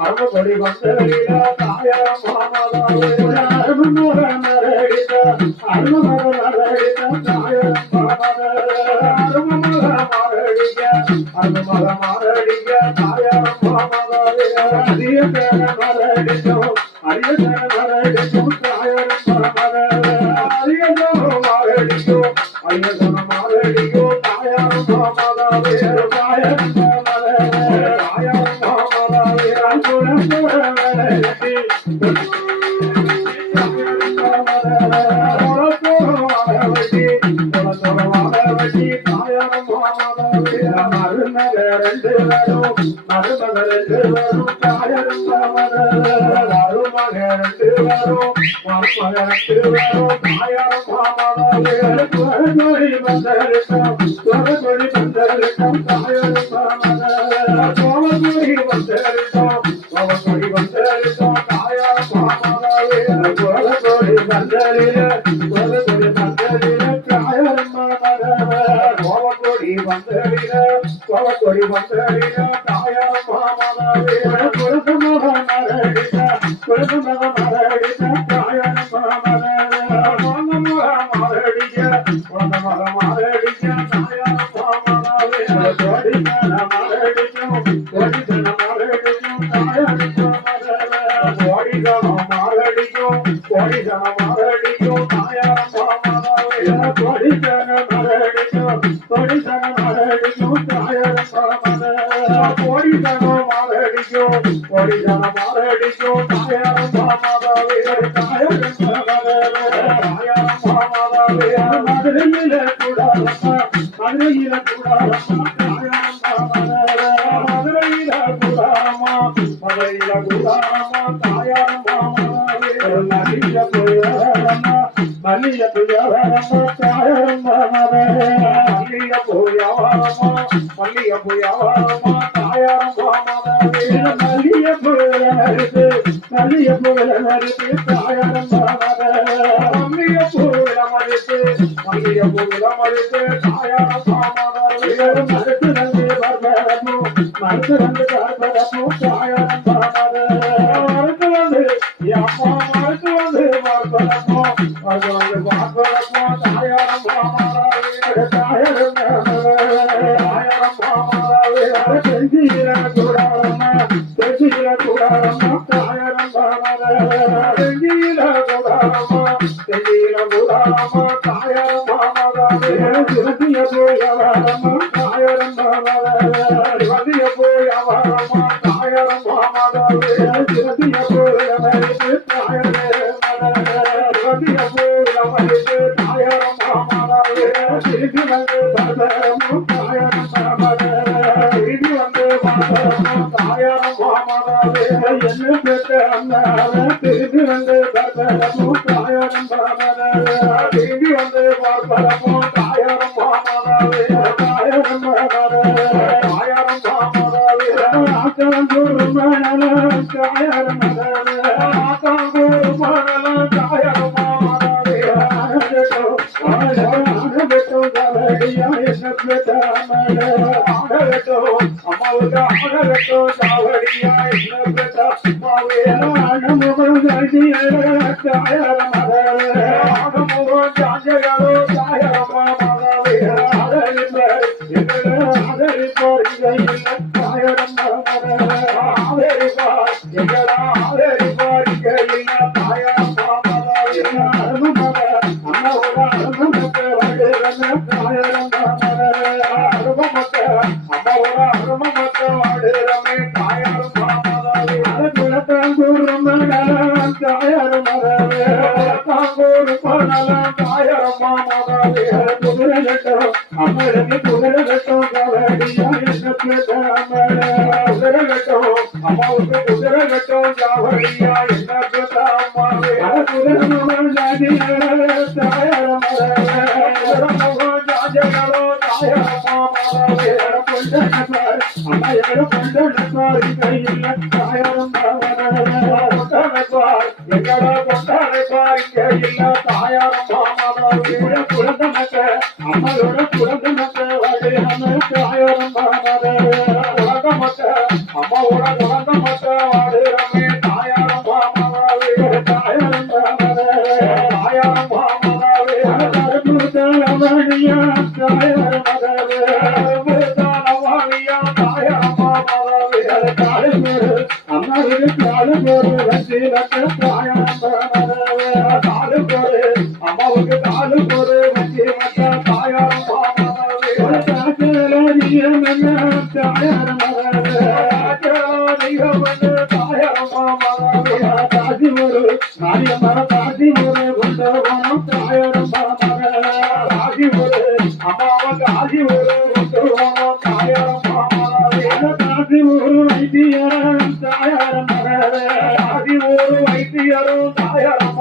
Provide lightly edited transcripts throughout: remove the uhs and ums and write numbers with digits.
அருமபடி வந்தரில தாயாரம் மாமதாவே அருமமக மரடித அருமமக மரடித தாயாரம் மாமதாவே அருமமக மரடிக அருமமக மரடிக தாயாரம் மாமதாவே அரியதன மரடிதோ அரியதன மரடிதோ தாயாரம் மாமதாவே அரியதன மரடிதோ அரியதன மரடிதோ தாயாரம் மாமதாவே தாயாரம் அம்மாவோட பாடுறமே தாயாரம் மாமாவே தாயாரம் மாமாவே தாயாரம் மாமாவே கருப்புதலவணியா தாயாரம் மாமாவே கருப்புதலவணியா தாயாரம் மாமாவே காலுமேரு அம்மாவுக்கு காலுமேரு வச்சிலக்க தாயாரம் மாமாவே காலுமேரு அம்மாவுக்கு காலுமேரு வச்சிலக்க தாயாரம் மாமாவே தாயாரம் மாமாவே தாசி ஒரு நாரியம்மா தாசி ஒரு குண்டவனம் தாயாரம் தாசி ஒரு அம்மாவுக்கு ஆசி ஒரு குண்டவனம் தாயாரம் தாசி ஒரு வைத்தியரும் தாயாரம் தாசி ஒரு வைத்தியரும் தாயாரம்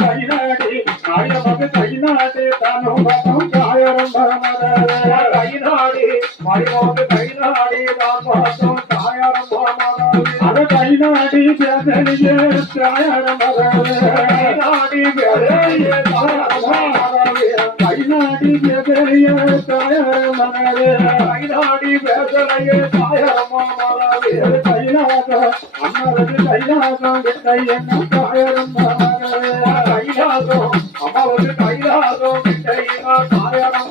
கைநாடி நாரியம்மாவுக்கு கைநாடி தானும் தாயாரம் கைநாடி மரியாதை கைநாடி தான் பார்த்தோம் தாயாரம் அத கைநாடி பேசலியே தாயாரம் கைநாடி பேசலியே கைநாடி பேசலியே தாயாரம் கைநாடி பேசலையே தாயாரம் கைலாசம் அம்மாவுக்கு கைலாசம் என்ன தாயாரம் கைலாசம் அம்மாவுக்கு கைலாசம் தாயாரம் தாயாரம்